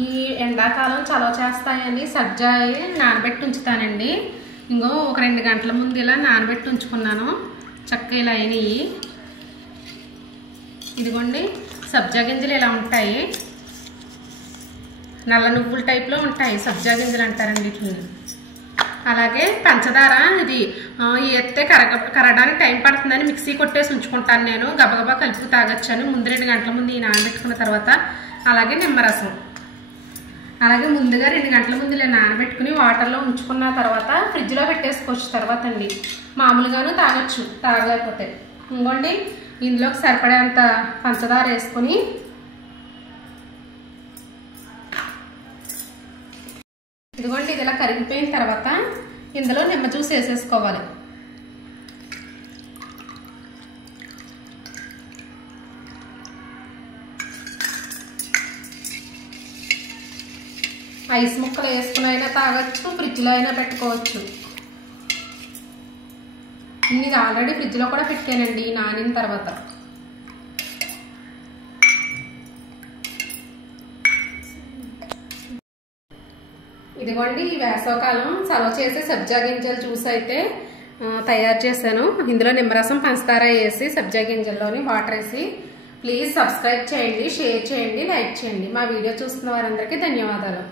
ఈ ఎండాకాలం చలవ చేస్తాయని సబ్జాయి నానబెట్టి ఉంచుతానండి. ఇంకో ఒక 2 గంటల ముందు ఇలా నానబెట్టి ఉంచుకున్నాను. చక్కగా ఇలా అయినాయి. ఇదిగోండి సబ్జా గింజలు ఇలా ఉంటాయి. నల్ల నువ్వుల టైప్లో ఉంటాయి. సబ్జా గింజలు అంటారండి వీటిని. అలాగే పంచదార ఇది ఎత్తే కరగడానికి టైం పడుతుందని మిక్సీ కొట్టేసి ఉంచుకుంటాను నేను. గబగబా కలుపు తాగొచ్చాను ముందు 2 గంటల ముందు ఈ నానబెట్టుకున్న తర్వాత. అలాగే నిమ్మరసం అలాగే ముందుగా 2 గంటల ముందు ఇలా నానబెట్టుకుని వాటర్లో ఉంచుకున్న తర్వాత ఫ్రిడ్జ్లో పెట్టేసుకోవచ్చు తర్వాత అండి. మామూలుగాను తాగొచ్చు తాగలేకపోతే. ఇంకోండి ఇందులోకి సరిపడేంత పంచదార వేసుకొని ఇదిగోండి ఇది ఇలా కరిగిపోయిన తర్వాత ఇందులో నిమ్మ జ్యూస్ వేసేసుకోవాలి. ఐస్ ముక్కలు వేసుకుని అయినా తాగొచ్చు, ఫ్రిడ్జ్లో అయినా పెట్టుకోవచ్చు. ఇది ఆల్రెడీ ఫ్రిడ్జ్లో కూడా పెట్టానండి నానిన తర్వాత. ఇదిగోండి ఈ వేసవకాలం చలవ చేసే సబ్జా గింజల జ్యూస్ అయితే తయారు చేశాను. ఇందులో నిమ్మరసం పంచదార వేసి సబ్జా గింజల్లోని వాటర్ వేసి. ప్లీజ్ సబ్స్క్రైబ్ చేయండి, షేర్ చేయండి, లైక్ చేయండి. మా వీడియో చూస్తున్న వారందరికీ ధన్యవాదాలు.